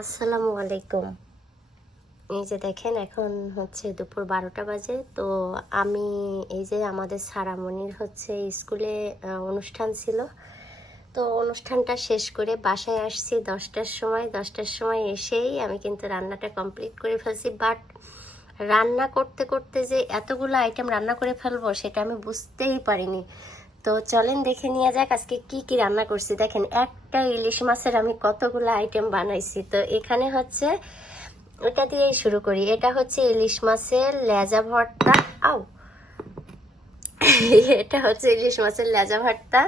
আসসালামু আলাইকুম। এই যে দেখেন, এখন হচ্ছে দুপুর বারোটা বাজে। তো আমি এই যে আমাদের সারামণির হচ্ছে স্কুলে অনুষ্ঠান ছিল। তো অনুষ্ঠানটা শেষ করে বাসায় আসছি দশটার সময়। দশটার সময় এসেই আমি কিন্তু রান্নাটা কমপ্লিট করে ফেলছি। বাট রান্না করতে করতে যে এতগুলো আইটেম রান্না করে ফেলব, সেটা আমি বুঝতেই পারিনি। তো চলেন দেখে নিয়ে যাক আজকে কি কি রান্না করছি। দেখেন, একটা ইলিশ মাছের আমি কতগুলো আইটেম বানাইছি। তো এখানে হচ্ছে ওটা দিয়েই শুরু করি। এটা হচ্ছে ইলিশ মাছের লেজা ভর্তা। আও এটা হচ্ছে ইলিশ মাছের লেজা ভর্তা।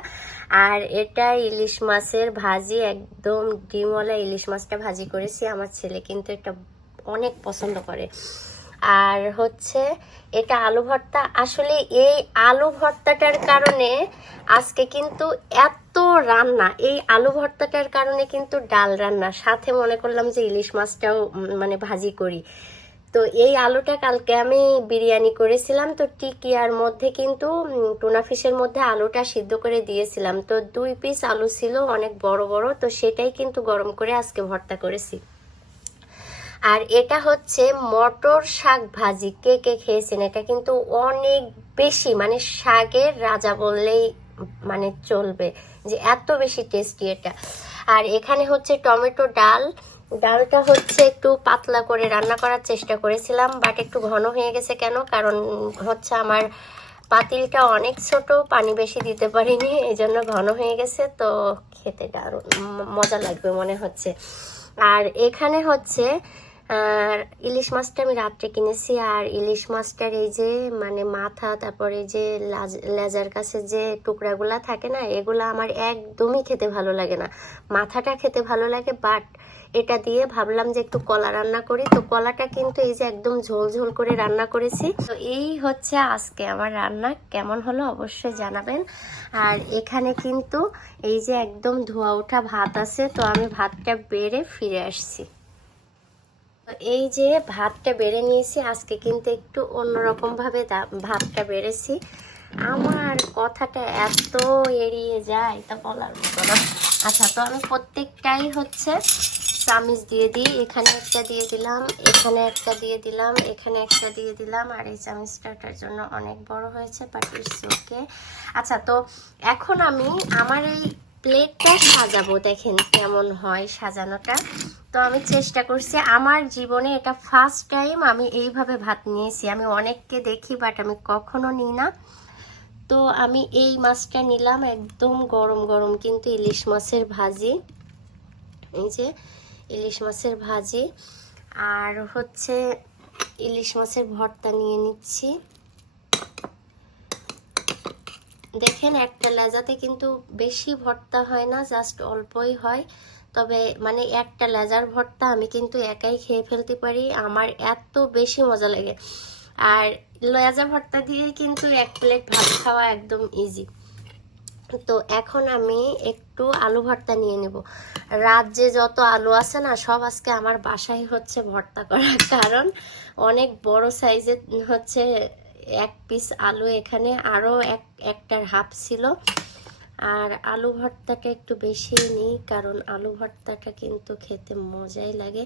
আর এটা ইলিশ মাছের ভাজি, একদম ডিমওয়ালা ইলিশ মাছটা ভাজি করেছি। আমার ছেলে কিন্তু এটা অনেক পছন্দ করে। আর হচ্ছে এটা আলু ভর্তা। আসলে এই আলু ভর্তাটার কারণে আজকে কিন্তু এত রান্না, এই আলু ভর্তাটার কারণে কিন্তু ডাল রান্না। সাথে মনে করলাম যে ইলিশ মাছটাও মানে ভাজি করি। তো এই আলুটা কালকে আমি বিরিয়ানি করেছিলাম। তো টিকিয়ার মধ্যে কিন্তু টুনা ফিশের মধ্যে আলুটা সিদ্ধ করে দিয়েছিলাম। তো দুই পিস আলু ছিল, অনেক বড় বড়। তো সেটাই কিন্তু গরম করে আজকে ভর্তা করেছি। আর এটা হচ্ছে মটর শাক ভাজি, কে কে খেয়েছেন? এটা কিন্তু অনেক বেশি মানে শাকের রাজা বললেই মানে চলবে, যে এত বেশি টেস্টি এটা। আর এখানে হচ্ছে টমেটো ডাল, ডালটা হচ্ছে একটু পাতলা করে রান্না করার চেষ্টা করেছিলাম বাট একটু ঘন হয়ে গেছে কেন? কারণ হচ্ছে আমার পাতিলটা অনেক ছোট, পানি বেশি দিতে পারিনি এই জন্য ঘন হয়ে গেছে, তো খেতে দারুণ মজা লাগবে মনে হচ্ছে। আর এখানে হচ্ছে আর ইলিশ মাছটা আমি রাত্রে কিনেছি, আর ইলিশ মাছটার এই যে মানে মাথা, তারপরে যে লাজ- লেজার কাছে যে টুকরাগুলা থাকে না, এগুলো আমার একদমই খেতে ভালো লাগে না। মাথাটা খেতে ভালো লাগে বাট এটা দিয়ে ভাবলাম যে একটু কলা রান্না করি। তো কলাটা কিন্তু এই যে একদম ঝোল ঝোল করে রান্না করেছি। তো এই হচ্ছে আজকে আমার রান্না, কেমন হলো অবশ্যই জানাবেন। আর এখানে কিন্তু এই যে একদম ধোয়া ওঠা ভাত আছে, তো আমি ভাতটা বেড়ে ফিরে আসছি। এই যে ভাতটা বেড়ে নিয়েছি, আজকে কিন্তু একটু অন্যরকম ভাবে দা- ভাতটা বেড়েছি। আমার কথাটা এত এড়িয়ে যায় তা বলার মতো না। আচ্ছা তো আমি প্রত্যেকটাই হচ্ছে চামিচ দিয়ে দিই। এখানে একটা দিয়ে দিলাম, এখানে একটা দিয়ে দিলাম, এখানে একটা দিয়ে দিলাম। আর এই চামিচটা ওটার জন্য অনেক বড় হয়েছে বাট ইটস ওকে আচ্ছা তো এখন আমি আমার এই প্লেটটা সাজাবো, দেখেন কেমন হয় সাজানোটা। তো আমি চেষ্টা করছি, আমার জীবনে এটা ফার্স্ট টাইম আমি এইভাবে ভাত নিয়েছি। আমি অনেককে দেখি বাট আমি কখনো নিই না। তো আমি এই মাছটা নিলাম একদম গরম গরম, কিন্তু ইলিশ মাছের ভাজি। এই যে ইলিশ মাছের ভাজি। আর হচ্ছে ইলিশ মাছের ভর্তা নিয়ে নিচ্ছি। দেখেন, একটা লেজাতে কিন্তু বেশি ভর্তা হয় না, জাস্ট অল্পই হয়। তবে মানে একটা লেজার ভর্তা আমি কিন্তু একাই খেয়ে ফেলতে পারি, আমার এত বেশি মজা লাগে। আর লেজা ভর্তা দিয়ে কিন্তু এক প্লেট ভাত খাওয়া একদম ইজি তো এখন আমি একটু আলু ভর্তা নিয়ে নেব। রাত যে যত আলু আছে না, সব আজকে আমার বাসায় হচ্ছে ভর্তা করার কারণ। অনেক বড় সাইজের হচ্ছে এক পিস আলু এখানে আরও এক, একটার হাফ ছিল। আর আলু ভর্তাটা একটু বেশি নিই, কারণ আলু ভর্তাটা কিন্তু খেতে মজাই লাগে।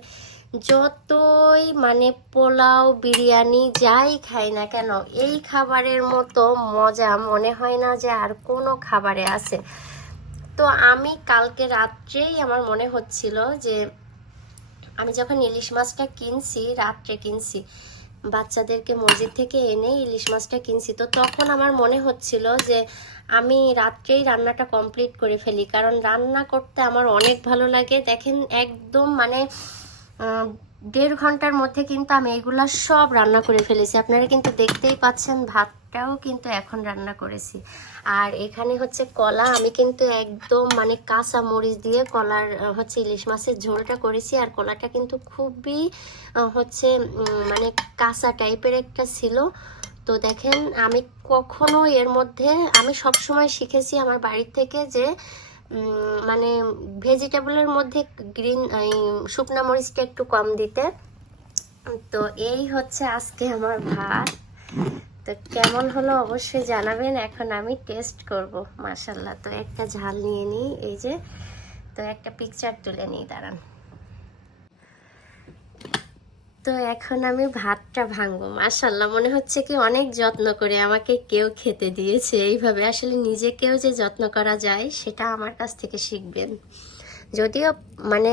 যতই মানে পোলাও, বিরিয়ানি যাই খাই না কেন, এই খাবারের মতো মজা মনে হয় না যে আর কোনো খাবারে আছে। তো আমি কালকে রাত্রেই আমার মনে হচ্ছিল যে, আমি যখন ইলিশ মাছটা কিনছি, রাত্রে কিনছি বাচ্চাদেরকে মসজিদ থেকে এনে ইলিশ মাছটা কিনছি। তো তখন আমার মনে হচ্ছিল যে আমি রাত্রেই রান্নাটা কমপ্লিট করে ফেলি, কারণ রান্না করতে আমার অনেক ভালো লাগে। দেখেন একদম মানে দেড় ঘণ্টার মধ্যে কিন্তু আমি এগুলা সব রান্না করে ফেলেছি। আপনারা কিন্তু দেখতেই পাচ্ছেন ভাতটাও কিন্তু এখন রান্না করেছি। আর এখানে হচ্ছে কলা, আমি কিন্তু একদম মানে কাঁচা মরিচ দিয়ে কলার হচ্ছে ইলিশ মাছের ঝোলটা করেছি। আর কলাটা কিন্তু খুবই হচ্ছে মানে কাঁচা টাইপের একটা ছিল। তো দেখেন, আমি কখনো এর মধ্যে, আমি সব সময় শিখেছি আমার বাড়ির থেকে যে মানে ভেজিটেবলের মধ্যে গ্রিন শুকনা মরিচটা একটু কম দিতে। তো এই হচ্ছে আজকে আমার ভাত। তো কেমন হলো অবশ্যই জানাবেন। এখন আমি টেস্ট করব মাশাল্লাহ তো একটা ঝাল নিয়ে নিই, এই যে, তো একটা পিকচার তুলে নিই, দাঁড়ান। তো এখন আমি ভাতটা ভাঙবো মাশাল্লাহ মনে হচ্ছে কি অনেক যত্ন করে আমাকে কেউ খেতে দিয়েছে। এইভাবে আসলে নিজেকেও যে যত্ন করা যায়, সেটা আমার কাছ থেকে শিখবেন। যদিও মানে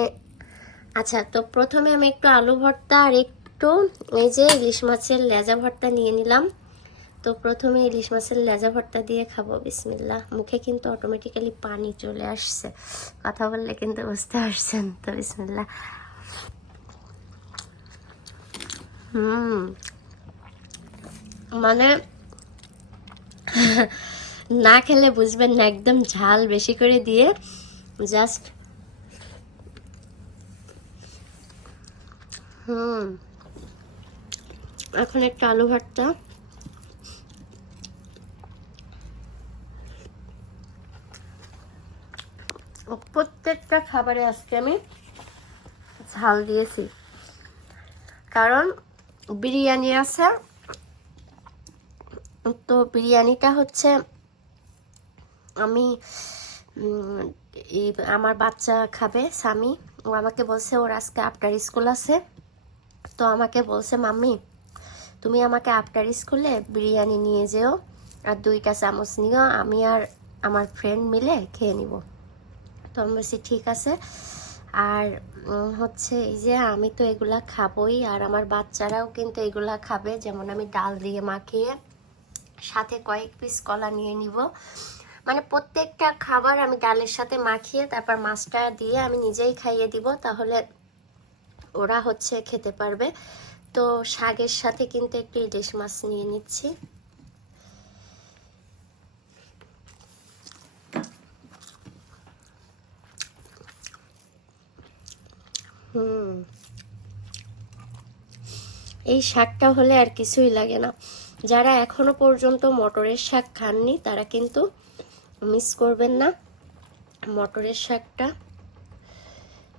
আচ্ছা তো প্রথমে আমি একটু আলু ভর্তা আর একটু এই যে ইলিশ মাছের লেজা ভর্তা নিয়ে নিলাম। তো প্রথমে ইলিশ মাছের লেজা ভর্তা দিয়ে খাব, বিসমিল্লাহ। মুখে কিন্তু অটোমেটিক্যালি পানি চলে আসছে। কথা বললে কিন্তু বুঝতে পারছেন, তো বিসমিল্লাহ। হুম। মানে না খেলে বুঝবেন না, একদম ঝাল বেশি করে দিয়ে জাস্ট হুম। এখন একটা আলু ভর্তা। প্রত্যেকটা খাবারে আজকে আমি ঝাল দিয়েছি। কারণ বিরিয়ানি আছে, তো বিরিয়ানিটা হচ্ছে আমি আমার বাচ্চা খাবে, স্বামী। ও আমাকে বলছে, ওর আজকে আফটার স্কুল আছে। তো আমাকে বলছে, মাম্মি, তুমি আমাকে আফটার স্কুলে বিরিয়ানি নিয়ে যেও, আর দুইটা চামচ নিও, আমি আর আমার ফ্রেন্ড মিলে খেয়ে নিব। তো বলছি ঠিক আছে। আর হচ্ছে এই যে আমি তো এগুলা খাবোই, আর আমার বাচ্চারাও কিন্তু এগুলা খাবে। যেমন আমি ডাল দিয়ে মাখিয়ে সাথে কয়েক পিস কলা নিয়ে নিব। মানে প্রত্যেকটা খাবার আমি ডালের সাথে মাখিয়ে তারপর মাছটা দিয়ে আমি নিজেই খাইয়ে দিব, তাহলে ওরা হচ্ছে খেতে পারবে। তো শাকের সাথে কিন্তু একটু ইলিশ মাছ নিয়ে নিচ্ছি। হুম। এই শাকটা হলে আর কিছুই লাগে না। যারা এখনও পর্যন্ত মটরের শাক খাননি, তারা কিন্তু মিস করবেন না মটরের শাকটা।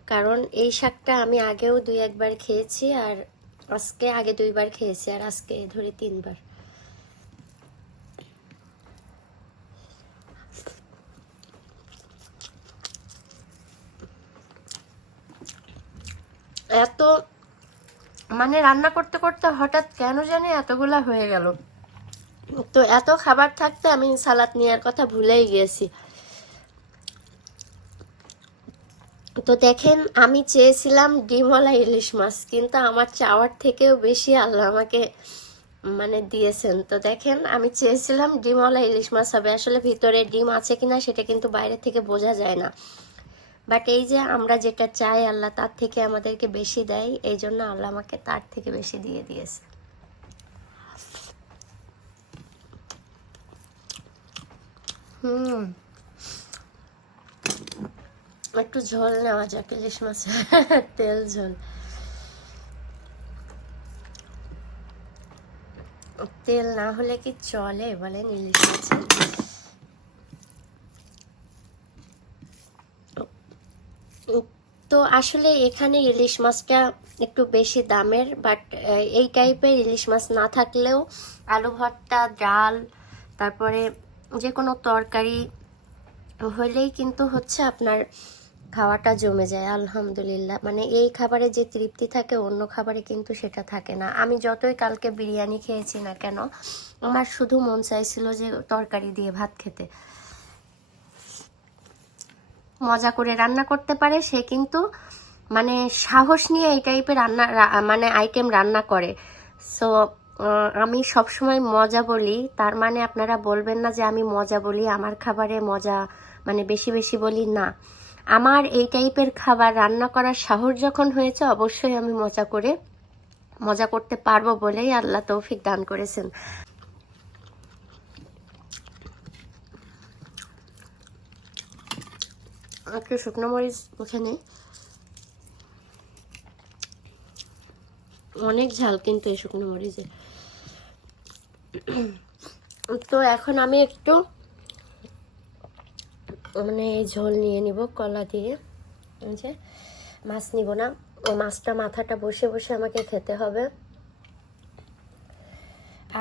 কারণ এই শাকটা আমি আগেও দুই একবার খেয়েছি আর আজকে আগে দুইবার খেয়েছি আর আজকে ধরে তিনবার এত মানে রান্না করতে করতে হঠাৎ কেন জানি এতগুলা হয়ে গেল। তো এত খাবার থাকতে আমি সালাদ নেওয়ার কথা ভুলেই গিয়েছি তো দেখেন, আমি চেয়েছিলাম ডিমওয়ালা ইলিশ মাছ, কিন্তু আমার চাওয়ার থেকেও বেশি আল্লাহ আমাকে মানে দিয়েছেন। তো দেখেন, আমি চেয়েছিলাম ডিমওয়ালা ইলিশ মাছ হবে। আসলে ভিতরে ডিম আছে কিনা সেটা কিন্তু বাইরে থেকে বোঝা যায় না। বাট এই যে আমরা যেটা চাই, আল্লাহ তার থেকে আমাদেরকে বেশি দেয়, এই জন্য আল্লাহ আমাকে তার থেকে বেশি দিয়ে দিয়েছে। হুম। একটু ঝোল নেওয়া যাক, ইলিশ মাছ, তেল ঝোল। তেল না হলে কি চলে বলেন ইলিশ মাছের? তো আসলে এখানে ইলিশ মাছটা একটু বেশি দামের বাট এই টাইপের ইলিশ মাছ না থাকলেও আলু ভর্তা, ডাল, তারপরে যে কোনো তরকারি হলেই কিন্তু হচ্ছে আপনার খাওয়াটা জমে যায়, আলহামদুলিল্লাহ। মানে এই খাবারে যে তৃপ্তি থাকে, অন্য খাবারে কিন্তু সেটা থাকে না। আমি যতই কালকে বিরিয়ানি খেয়েছি না কেন, আমার শুধু মন চাইছিল যে তরকারি দিয়ে ভাত খেতে। মজা করে রান্না করতে পারে, সে কিন্তু মানে সাহস নিয়ে এই টাইপের রান্না মানে আইটেম রান্না করে। সো আমি সবসময় মজা বলি। তার মানে আপনারা বলবেন না যে আমি মজা বলি, আমার খাবারে মজা মানে বেশি বেশি বলি না। আমার এই টাইপের খাবার রান্না করার সাহস যখন হয়েছে, অবশ্যই আমি মজা করে, মজা করতে পারব বলেই আল্লাহ তৌফিক দান করেছেন। একটু শুকনো মরিচ ওখানে অনেক ঝাল কিন্তু এই শুকনো মরিচে। তো এখন আমি একটু মানে ঝোল নিয়ে নিব, কলা দিয়ে। যে মাছ নিব না মাছটা মাথাটা বসে বসে আমাকে খেতে হবে।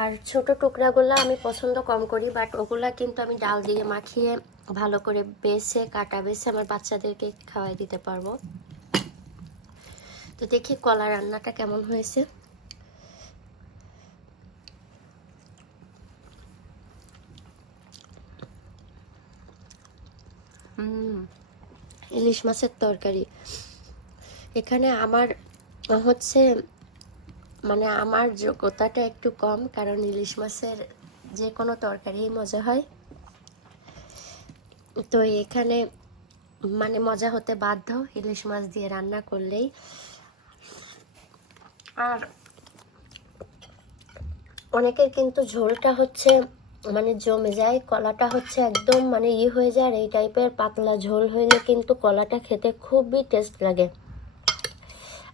আর ছোট টুকরাগুলো আমি পছন্দ কম করি বাট ওগুলা কিন্তু আমি ডাল দিয়ে মাখিয়ে ভালো করে বেছে, কাটা বেছে আমার বাচ্চাদেরকে খাওয়াই দিতে পারব। তো দেখি কলা রান্নাটা কেমন হয়েছে। ইলিশ মাছের তরকারি। এখানে আমার হচ্ছে মানে আমার যোগ্যতাটা একটু কম, কারণ ইলিশ মাছের যে কোনো তরকারি মজা হয়। তো এখানে মানে মজা হতে বাধ্য ইলিশ মাছ দিয়ে রান্না করলেই। আর অনেকের কিন্তু ঝোলটা হচ্ছে মানে জমে যায়, কলাটা হচ্ছে একদম মানে ই হয়ে যায়, আর এই টাইপের পাতলা ঝোল হইলে কিন্তু কলাটা খেতে খুবই টেস্ট লাগে।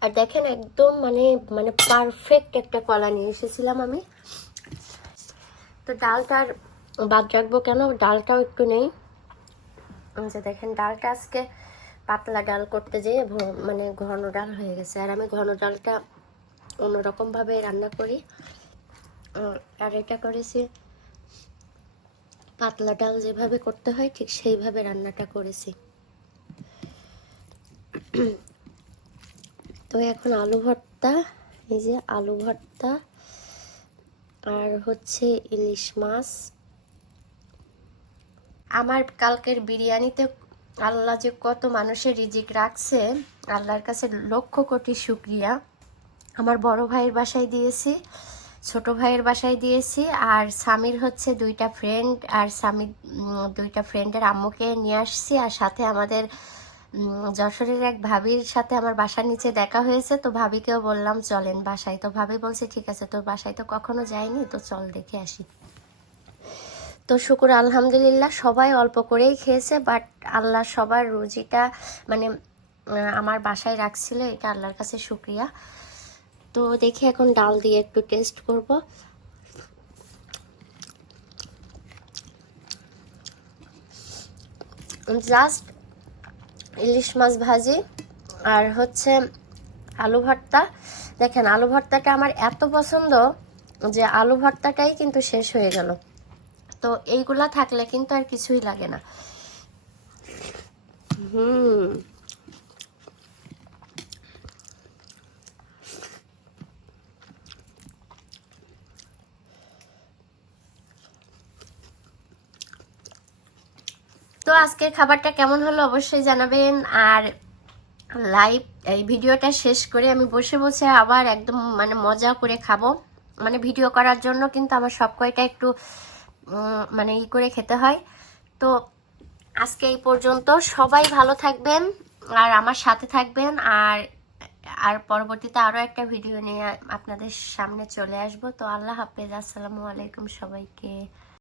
আর দেখেন একদম মানে মানে পারফেক্ট একটা কলা নিয়ে এসেছিলাম আমি। তো ডালটার বাদ রাখব কেন? ডালটাও একটু নেই। যে দেখেন, ডালটা আজকে পাতলা ডাল করতে যেয়ে মানে ঘন ডাল হয়ে গেছে। আর আমি ঘন ডালটা অন্যরকমভাবে রান্না করি। আর এটা করেছি, পাতলা ডাল যেভাবে করতে হয় ঠিক সেইভাবে রান্নাটা করেছি। তো এখন আলু ভর্তা এই যে আলু ভর্তা আর হচ্ছে ইলিশ মাছ। আমার কালকের বিরিয়ানিতে আল্লাহ যে কত মানুষের রিজিক রাখছে আল্লাহর কাছে লক্ষ কোটি শুক্রিয়া। আমার বড় ভাইয়ের বাসায় দিয়েছি ছোট ভাইয়ের বাসায় দিয়েছি আর স্বামীর হচ্ছে দুইটা ফ্রেন্ড আর স্বামী উম, দুইটা ফ্রেন্ডের আম্মুকে নিয়ে আসছি আর সাথে আমাদের যশোরের এক ভাবির সাথে আমার বাসার নিচে দেখা হয়েছে, তো ভাবিকেও বললাম, চলেন বাসায়। তো ভাবি বলছে, ঠিক আছে, তোর বাসায় তো কখনো যায়নি তো চল দেখে আসি। তো শুকুর, আলহামদুলিল্লাহ, সবাই অল্প করেই খেয়েছে বাট আল্লাহ সবার রুজিটা মানে আমার বাসায় রাখছিল, এটা আল্লাহর কাছে শুক্রিয়া। তো দেখি এখন ডাল দিয়ে একটু টেস্ট করব। জাস্ট ইলিশ মাছ ভাজি আর হচ্ছে আলু ভর্তা। দেখেন, আলু ভর্তাটা আমার এত পছন্দ যে আলু ভর্তাটাই কিন্তু শেষ হয়ে গেল। তো এইগুলা থাকলে কিন্তু আর কিছুই লাগে না। হুম। তো আজকের খাবারটা কেমন হলো অবশ্যই জানাবেন। আর লাইভ এই ভিডিওটা শেষ করে আমি বসে বসে আবার একদম মানে মজা করে খাব। মানে ভিডিও করার জন্য কিন্তু আমার সব কয়টা একটু মানে ই করে খেতে হয়। তো আজকে এই পর্যন্ত সবাই ভালো থাকবেন আর আমার সাথে থাকবেন। আর আর পরবর্তীতে আরও একটা ভিডিও নিয়ে আপনাদের সামনে চলে আসব। তো আল্লাহ হাফেজ, আসসালামু আলাইকুম সবাইকে।